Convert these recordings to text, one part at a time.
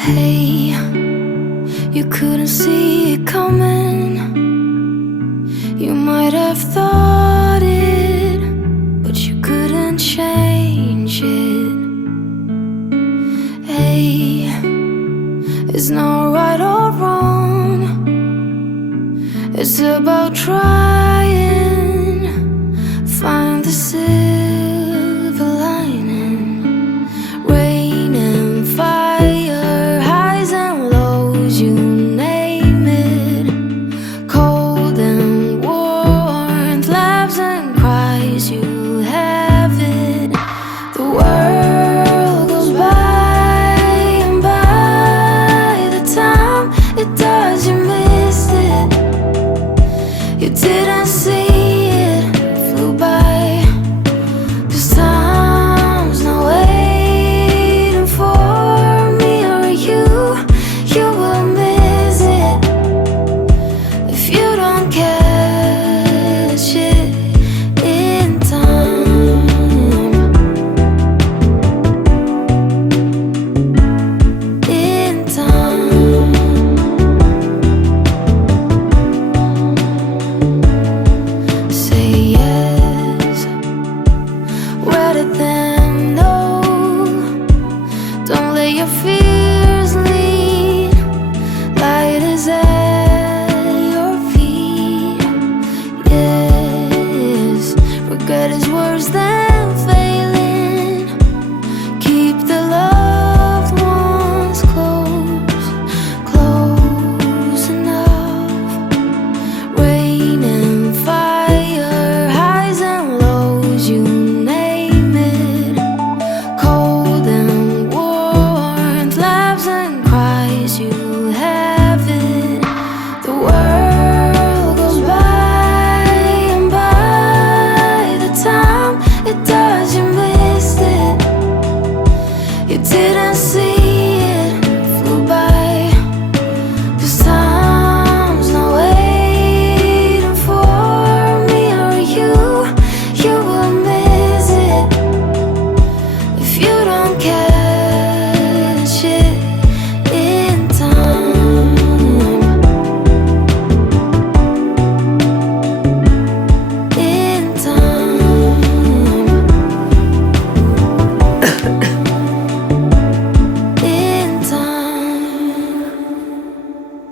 Hey, you couldn't see it coming. You might have thought it, but you couldn't change it. Hey, it's not right or wrong. It's about trying, find the silver lining. Rain and fire, highs and lows, you name it. Cold and warmth, laughs and cries, you have it. The world goes by, and by the time it does, you missed it. You didn't see it, flew by. 'Cause time's not waiting for me or you. You will miss it if you don't catch it in time. In time. Say yes, rather than no. Don't let your fears lead. Light is at your feet. Yes, regret is worse than failing. Keep the loved ones close, close enough. Rain and fire, highs and lows, you name it. Cold and warmth, laughs and cries, you have it. The world goes by, and by the time it does, you missed it. You didn't see it, flew by. 'Cause time's not waiting for me or you. You will miss it if you don't catch it in time. In time. In time.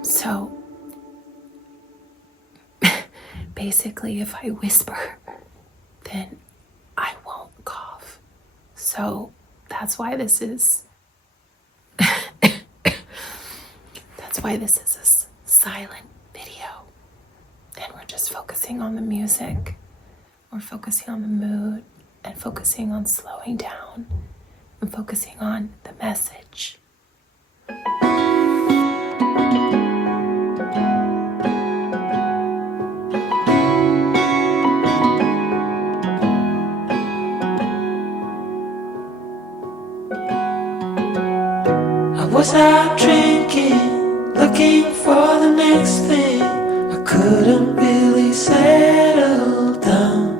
So, basically, if I whisper, then I won't cough. So, that's why this is. That's why this is a silent video. And we're just focusing on the music. We're focusing on the mood and focusing on slowing down and focusing on the message. I was out drinking, looking for the next thing. I couldn't really settle down.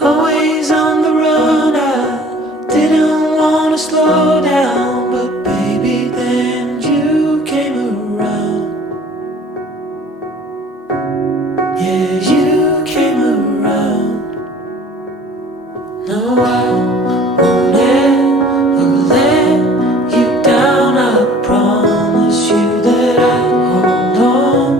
Always on the run, I didn't want to slow down. But baby, then you came around. Yeah, you came around. No, I won't ever let you down. I promise you that I'll hold on.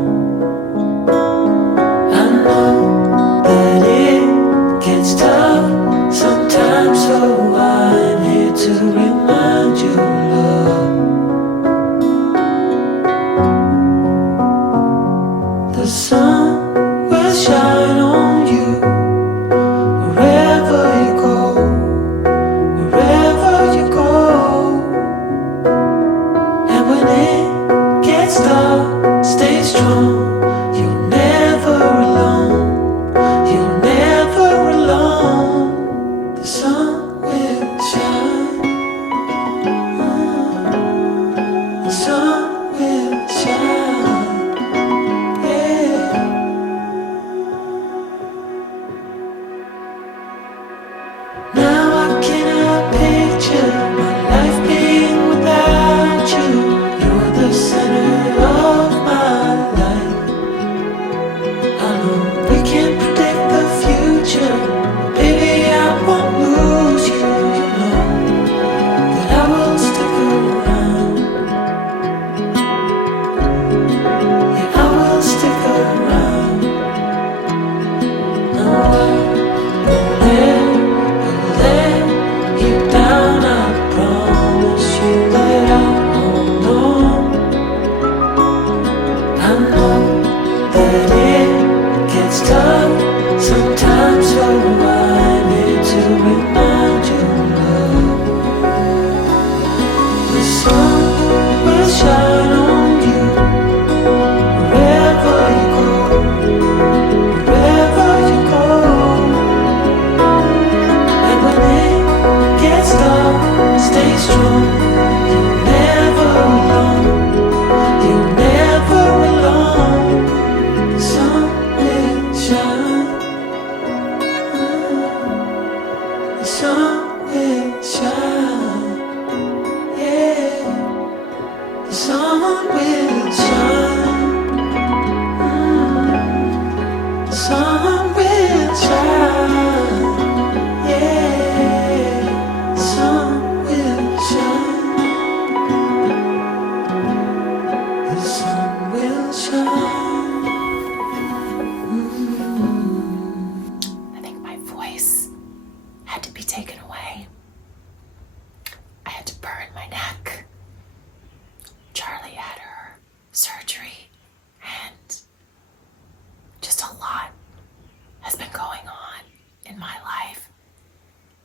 in my life,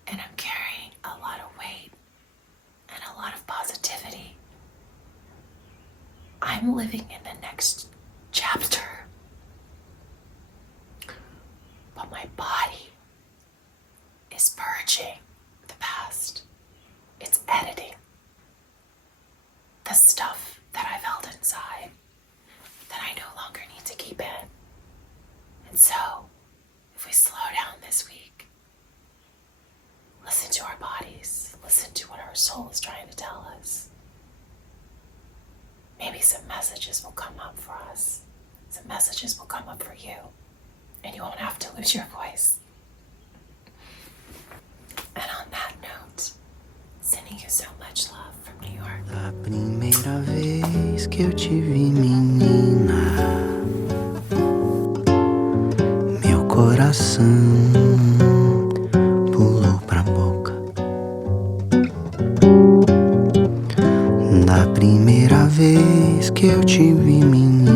and I'm carrying a lot of weight and a lot of positivity. I'm living in the next chapter, but my body is purging the past. It's editing the stuff that I've held inside that I no longer need to keep in. And so, if we slow down this week, listen to our bodies, listen to what our soul is trying to tell us. Maybe some messages will come up for us. Some messages will come up for you, and you won't have to lose your voice. And on that note, sending you so much love from New York. A primeira vez que eu te vi, menina, meu coração pulou pra boca. Da primeira vez que eu te vi, menina,